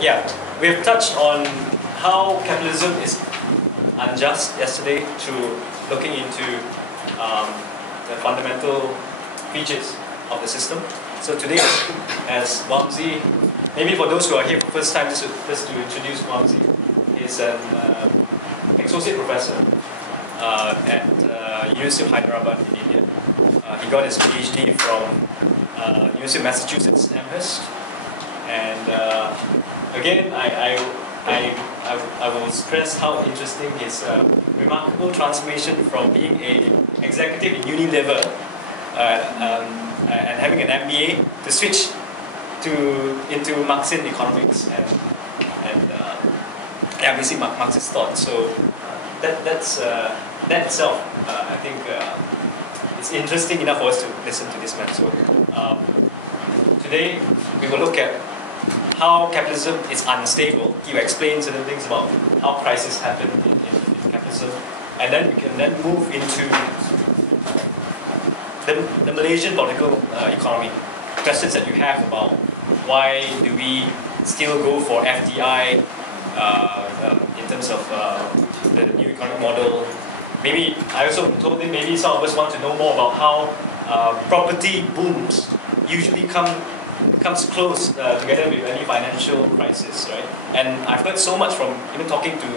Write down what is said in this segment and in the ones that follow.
Yeah, we have touched on how capitalism is unjust yesterday through looking into the fundamental features of the system. So today, as Wamsi, maybe for those who are here for the first time, just to introduce Wamsi, he's an associate professor at University of Hyderabad in India. He got his PhD from University of Massachusetts, Amherst. And again, I will stress how interesting his remarkable transformation from being an executive in Unilever and having an MBA to switch into Marxian economics and basically Marxist thought. So that itself, I think, it's interesting enough for us to listen to this man. So today we will look at how capitalism is unstable. He will explain certain things about how crises happen in capitalism, and then we can then move into the Malaysian political economy. Questions that you have about why do we still go for FDI in terms of the new economic model. Maybe I also told him maybe some of us want to know more about how property booms usually comes close together with any financial crisis, right? And I've heard so much from even talking to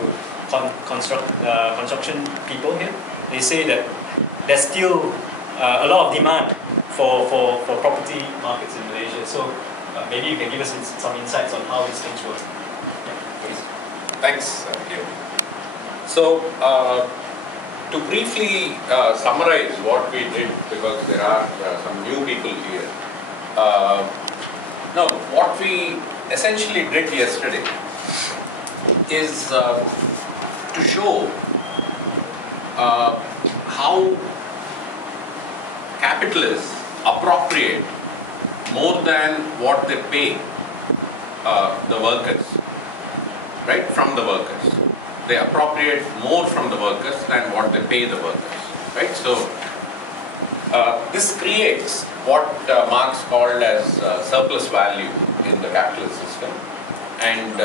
construction people here. They say that there's still a lot of demand for property markets in Malaysia. So maybe you can give us some insights on how these things work. Yeah, please. Thanks, Gil. So, to briefly summarize what we did, because there are some new people here. Now, what we essentially did yesterday is to show how capitalists appropriate more than what they pay the workers, right, from the workers. They appropriate more from the workers than what they pay the workers, right? So, this creates what Marx called as surplus value in the capitalist system. And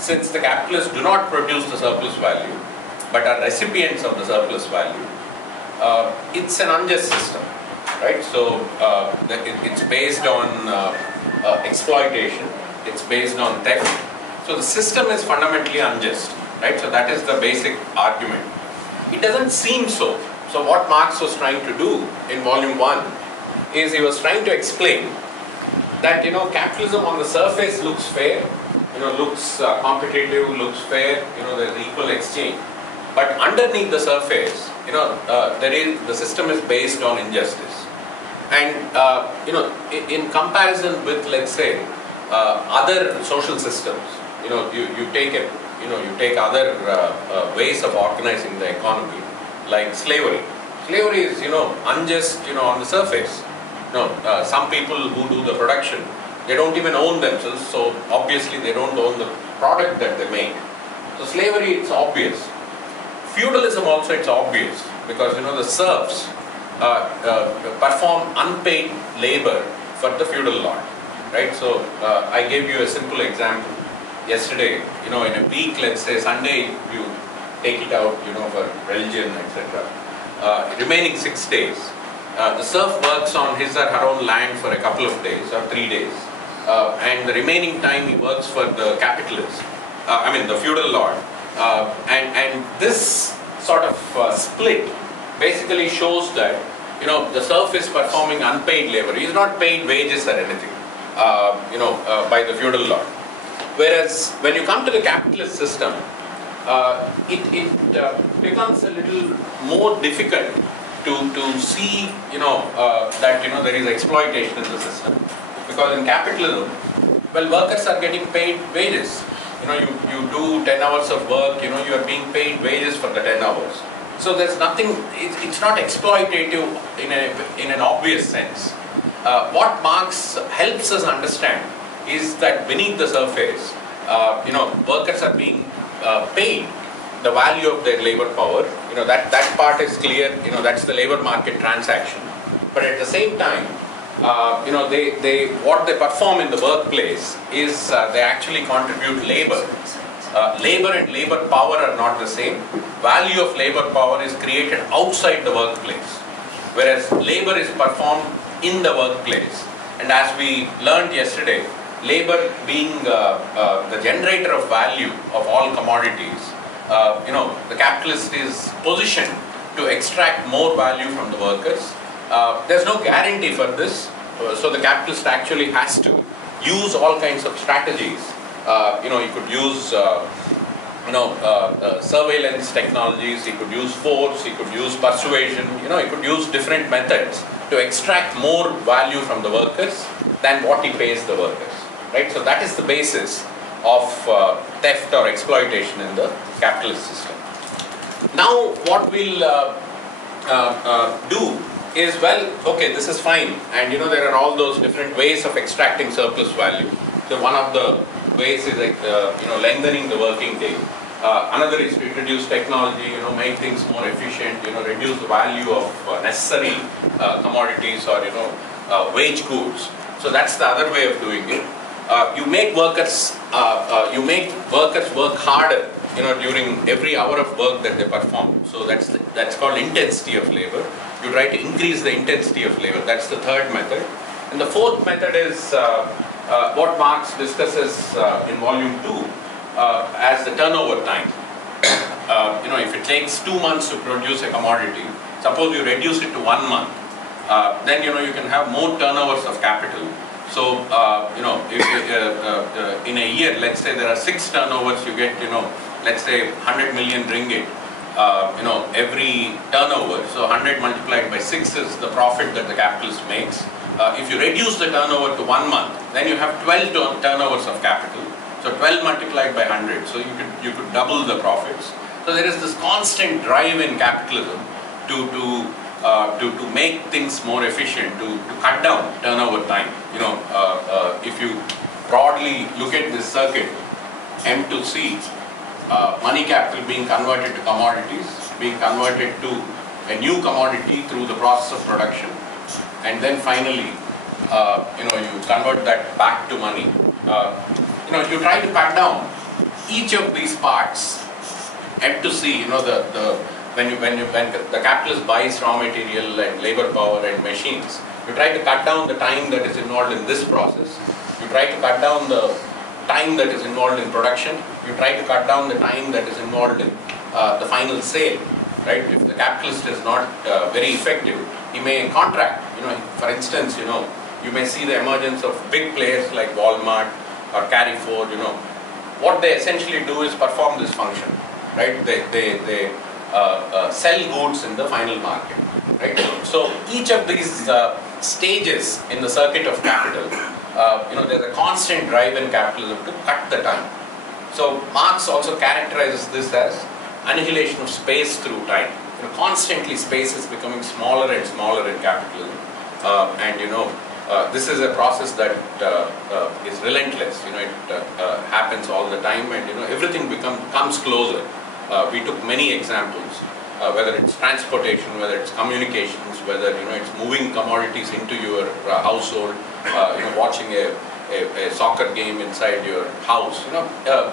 since the capitalists do not produce the surplus value, but are recipients of the surplus value, it's an unjust system, right? So it's based on exploitation, it's based on theft. So the system is fundamentally unjust, right? So that is the basic argument. It doesn't seem so. So what Marx was trying to do in volume 1 is he was trying to explain that, capitalism on the surface looks fair, looks competitive, looks fair, there's equal exchange. But underneath the surface, the system is based on injustice. And, in comparison with, let's say, other social systems, you take other ways of organizing the economy, like slavery. Slavery is, unjust, on the surface. Some people who do the production, they don't even own themselves, so obviously they don't own the product that they make. So slavery, it's obvious. Feudalism also, it's obvious, because, the serfs perform unpaid labor for the feudal lord, right? So I gave you a simple example yesterday. In a week, let's say Sunday, you take it out, for religion, etc. Remaining 6 days, the serf works on his or her own land for a couple of days or 3 days, and the remaining time he works for the capitalist, the feudal lord. And this sort of split basically shows that, the serf is performing unpaid labor. He is not paid wages or anything, by the feudal lord. Whereas when you come to the capitalist system, it becomes a little more difficult to see, that, there is exploitation in the system. Because in capitalism, well, workers are getting paid wages. You do 10 hours of work, you are being paid wages for the 10 hours. So there's nothing, it's not exploitative in an obvious sense. What Marx helps us understand is that beneath the surface, workers are being paid the value of their labor power. That part is clear, that's the labor market transaction. But at the same time, what they perform in the workplace is they actually contribute labor. Labor and labor power are not the same. Value of labor power is created outside the workplace, whereas labor is performed in the workplace. And as we learned yesterday, labor being the generator of value of all commodities, the capitalist is positioned to extract more value from the workers. There's no guarantee for this, so the capitalist actually has to use all kinds of strategies. He could use surveillance technologies, he could use force, he could use persuasion, he could use different methods to extract more value from the workers than what he pays the workers, right? So that is the basis of theft or exploitation in the capitalist system. Now what we'll do is, well, okay, this is fine, and there are all those different ways of extracting surplus value. So one of the ways is like lengthening the working day. Another is to introduce technology, make things more efficient, reduce the value of necessary commodities or wage goods. So that's the other way of doing it. You make workers work harder, during every hour of work that they perform. So that's called intensity of labor. You try to increase the intensity of labor. That's the third method. And the fourth method is what Marx discusses in volume 2 as the turnover time. If it takes 2 months to produce a commodity, suppose you reduce it to 1 month, then you can have more turnovers of capital. So if in a year, let's say there are 6 turnovers, you get let's say 100 million ringgit. Every turnover, so 100 multiplied by 6 is the profit that the capitalist makes. If you reduce the turnover to 1 month, then you have 12 turnovers of capital. So 12 multiplied by 100, so you could double the profits. So there is this constant drive in capitalism to make things more efficient, to cut down turnover time. If you broadly look at this circuit, M to C, money capital being converted to commodities, being converted to a new commodity through the process of production, and then finally, you convert that back to money. You try to cut down each of these parts. M to C, when the capitalist buys raw material and labor power and machines, you try to cut down the time that is involved in this process. You try to cut down the time that is involved in production. You try to cut down the time that is involved in the final sale, right? If the capitalist is not very effective, he may contract. For instance, you may see the emergence of big players like Walmart or Carrefour. What they essentially do is perform this function, right? They sell goods in the final market, right? So each of these stages in the circuit of capital, there's a constant drive in capitalism to cut the time. So Marx also characterizes this as annihilation of space through time. Constantly space is becoming smaller and smaller in capitalism, this is a process that is relentless. It happens all the time, and everything comes closer. We took many examples, whether it's transportation, whether it's communications, whether it's moving commodities into your household, watching a soccer game inside your house.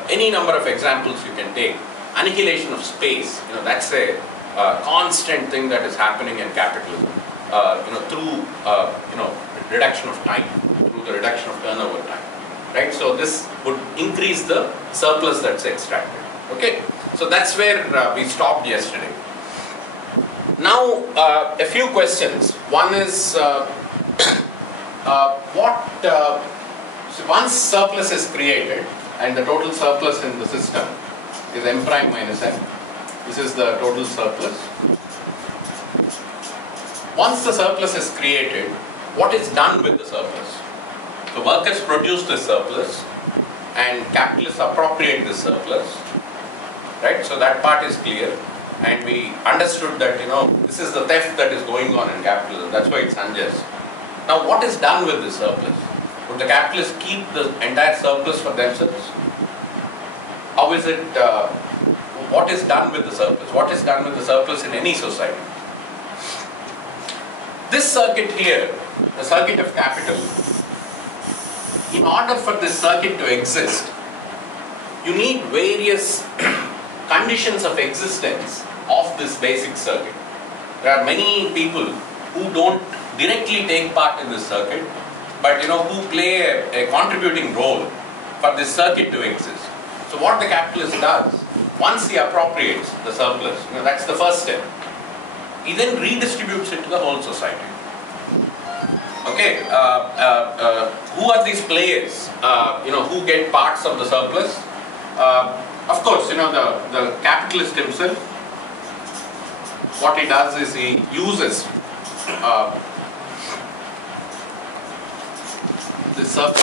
Any number of examples you can take. Annihilation of space. That's a constant thing that is happening in capitalism. Through reduction of time, through the reduction of turnover time, right? So this would increase the surplus that's extracted. Okay, so that's where we stopped yesterday. Now a few questions. One is so once surplus is created, and the total surplus in the system is M prime minus M. This is the total surplus. Once the surplus is created, what is done with the surplus? The workers produce this surplus and capitalists appropriate this surplus, right? So that part is clear, and we understood that this is the theft that is going on in capitalism. That's why it's unjust. Now what is done with this surplus? Would the capitalists keep the entire surplus for themselves? How is it, what is done with the surplus? What is done with the surplus in any society? This circuit here the circuit of capital, in order for this circuit to exist, you need various conditions of existence of this basic circuit. There are many people who don't directly take part in this circuit, but who play a contributing role for this circuit to exist. So what the capitalist does, once he appropriates the surplus, that's the first step, he then redistributes it to the whole society. Okay, who are these players, who get parts of the surplus? Of course, the capitalist himself, what he does is he uses the surplus